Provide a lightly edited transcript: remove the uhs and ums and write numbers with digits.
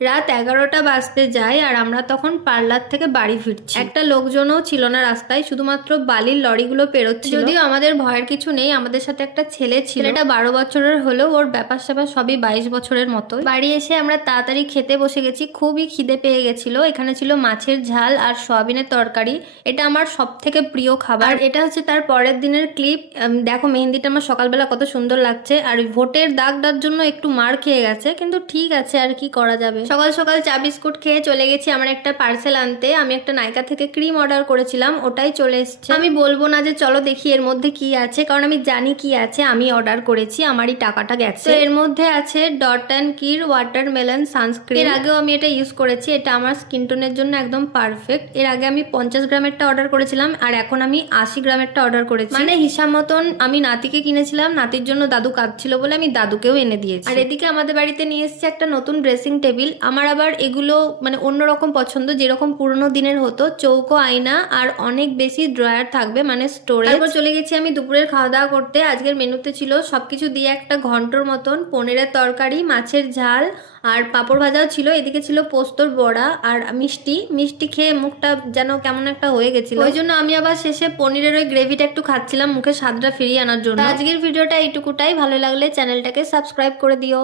রাত 11টা বাজতে যায় আর আমরা তখন পার্লার থেকে বাড়ি ফিরছি। একটা লোকজনও ছিল না রাস্তায়, শুধুমাত্র বালির লরিগুলো পেরোচ্ছিল। যদিও আমাদের ভয়ের কিছু নেই, আমাদের সাথে একটা ছেলে ছিল, ছেলেটা 12 বছরের হলেও ওর ব্যাপার স্যাপার সবই 22 বছরের মতো। বাড়ি এসে আমরা তাড়াতাড়ি খেতে বসে গেছি, খুবই খিদে পেয়ে গেছিল। এখানে ছিল মাছের ঝাল আর সয়াবিনের তরকারি, এটা আমার সব থেকে প্রিয় খাবার। এটা হচ্ছে তার পরের দিনের ক্লিপ। দেখো মেহেন্দিটা আমার সকালবেলা কত সুন্দর লাগছে। আর ভোটের দাগটার জন্য একটু মার খেয়ে গেছে, কিন্তু ঠিক আছে, আর কি করা যাবে। সকাল সকাল চা বিস্কুট খেয়ে চলে গেছি আমার একটা পার্সেল আনতে। আমি একটা নাইকা থেকে ক্রিম অর্ডার করেছিলাম, ওটাই চলে এসছে। আমি বলবো না যে চলো দেখি এর মধ্যে কি আছে, কারণ আমি জানি কি আছে, আমি অর্ডার করেছি, আমারই টাকাটা গেছে। তো এর মধ্যে আছে ডট অ্যান্ড কির ওয়াটারমেলন সানস্ক্রিন। এর আগেও আমি এটা ইউজ করেছি, এটা আমার স্কিন টোনের জন্য একদম পারফেক্ট। এর আগে আমি 50 গ্রামেরটা অর্ডার করেছিলাম আর এখন আমি 80 গ্রামেরটা অর্ডার করেছি। মানে হিসাব মতন আমি নাতিকে কিনেছিলাম, নাতির জন্য দাদু কাঁদছিল বলে আমি দাদুকেও এনে দিয়েছি। আর এদিকে আমাদের বাড়িতে নিয়ে এসেছে একটা নতুন ড্রেসিং টেবিল। আমার আবার এগুলো মানে অন্যরকম পছন্দ, যেরকম পুরোনো দিনের হতো, চৌকো আয়না আর অনেক বেশি ড্রয়ার থাকবে, মানে স্টোরেজ। তারপর চলে গেছি আমি দুপুরের খাওয়া দাওয়া করতে। আজকের মেনুতে ছিল সবকিছু দিয়ে একটা ঘন্টর মতন, পনিরের তরকারি, মাছের ঝাল আর পাঁপড় ভাজাও ছিল। এদিকে ছিল পোস্তর বড়া আর মিষ্টি। মিষ্টি খেয়ে মুখটা যেন কেমন একটা হয়ে গেছিল, ওই জন্য আমি আবার শেষে পনিরের ওই গ্রেভিটা একটু খাচ্ছিলাম মুখে স্বাদটা ফিরিয়ে আনার জন্য। আজকের ভিডিওটা এইটুকুটাই, ভালো লাগলে চ্যানেলটাকে সাবস্ক্রাইব করে দিও।